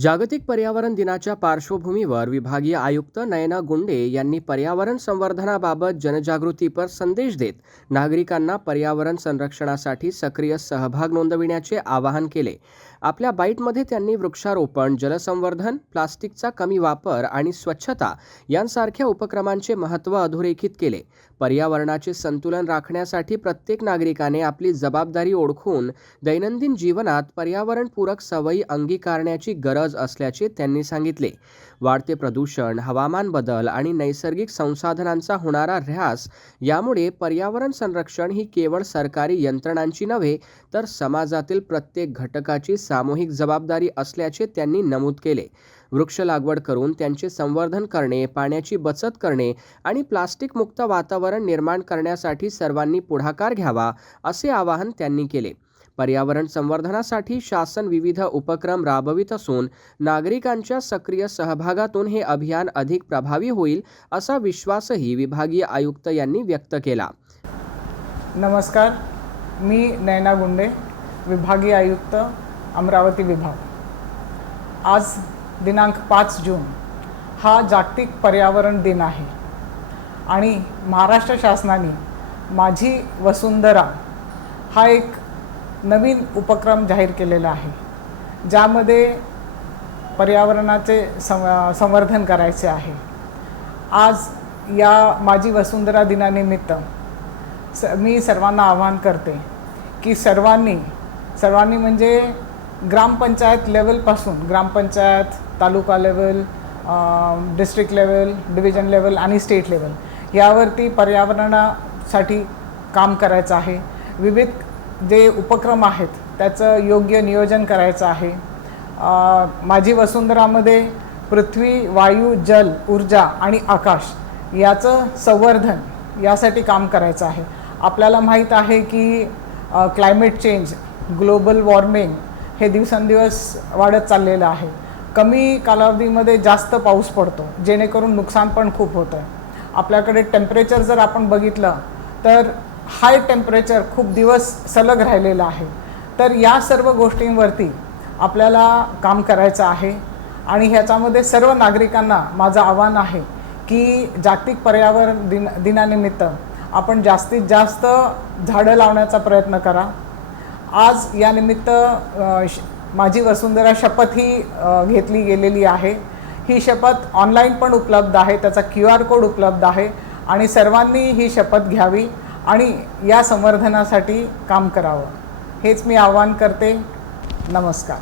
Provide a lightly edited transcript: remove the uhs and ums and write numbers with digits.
जागतिक पर्यावरण दिनाच्या पार्श्वभूमीवर विभागीय आयुक्त नयना गुंडे यांनी पर्यावरण संवर्धनाबाबत जनजागृतीपर संदेश देत नागरिकांना पर्यावरण संरक्षणासाठी सक्रिय सहभाग नोंदविण्याचे आवाहन केले। आपल्या बाईटमध्ये त्यांनी वृक्षारोपण, जलसंवर्धन, प्लास्टिकचा कमी वापर आणि स्वच्छता यांसारख्या उपक्रमांचे महत्त्व अधोरेखित केले। पर्यावरणाचे संतुलन राखण्यासाठी प्रत्येक नागरिकाने आपली जबाबदारी ओळखून दैनंदिन जीवनात पर्यावरणपूरक सवयी अंगीकारण्याची गरज असल्याचे त्यांनी सांगितले। वाढते प्रदूषण, हवामान बदल आणि नैसर्गिक संसाधनांचा होणारा ऱ्हास यामुळे पर्यावरण संरक्षण ही केवळ सरकारी यंत्रणांची नव्हे तर समाजातील प्रत्येक घटकाची सामूहिक जबाबदारी असल्याचे त्यांनी नमूद केले। वृक्ष लागवड करून त्यांचे संवर्धन करणे, पाण्याची बचत करणे आणि प्लास्टिक मुक्त वातावरण निर्माण करण्यासाठी सर्वांनी पुढाकार घ्यावा असे आवाहन त्यांनी केले। पर्यावरण संवर्धनासाठी शासन विविध उपक्रम राबवित असून नागरिकांच्या सक्रिय सहभागातून हे अभियान अधिक प्रभावी होईल असा विश्वासही विभागीय आयुक्त यांनी व्यक्त केला। नमस्कार, मी नयना गुंडे, विभागीय आयुक्त, अमरावती विभाग। आज दिनांक 5 जून हा जागतिक पर्यावरण दिन आहे आणि महाराष्ट्र शासनाने माझी वसुंधरा हा एक नवीन उपक्रम जाहीर केलेला आहे, ज्यामध्ये पर्यावरणाचे संवर्धन करायचे आहे। आज या माझी वसुंधरा दिनानिमित्त मी सर्वांना आवाहन करते की सर्वांनी म्हणजे ग्रामपंचायत लेवलपासून gram panchayat, taluka level, district level, division level आणि स्टेट लेवल यावरती पर्यावरणासाठी काम करायचं आहे। विविध जे उपक्रम आहेत त्याचं योग्य नियोजन करायचं आहे। माझी वसुंधरामध्ये पृथ्वी, वायू, जल, ऊर्जा आणि आकाश याचं संवर्धन यासाठी काम करायचं आहे। आपल्याला माहीत आहे की क्लायमेट चेंज, ग्लोबल वॉर्मिंग हे दिवसेंदिवस वाढत चाललेलं आहे। कमी कालावधीमध्ये जास्त पाऊस पडतो, जेणेकरून नुकसान पण खूप होतं आहे। आपल्याकडे टेम्परेचर जर आपण बघितलं तर हाय टेम्परेचर खूप दिवस सलग राहिलेलं आहे। तर या सर्व गोष्टींवरती आपल्याला काम करायचं आहे आणि ह्याच्यामध्ये सर्व नागरिकांना माझं आव्हान आहे की जागतिक पर्यावरण दिनानिमित्त आपण जास्तीत जास्त झाडं लावण्याचा प्रयत्न करा। आज या निमित्त माझी वसुंधरा शपथ ही घेतली गेलेली आहे। ही शपथ ऑनलाईन पण उपलब्ध आहे, त्याचा QR कोड उपलब्ध आहे आणि सर्वांनी ही शपथ घ्यावी आणि या संवर्धनासाठी काम करावं, हेच मी आवाहन करते। नमस्कार।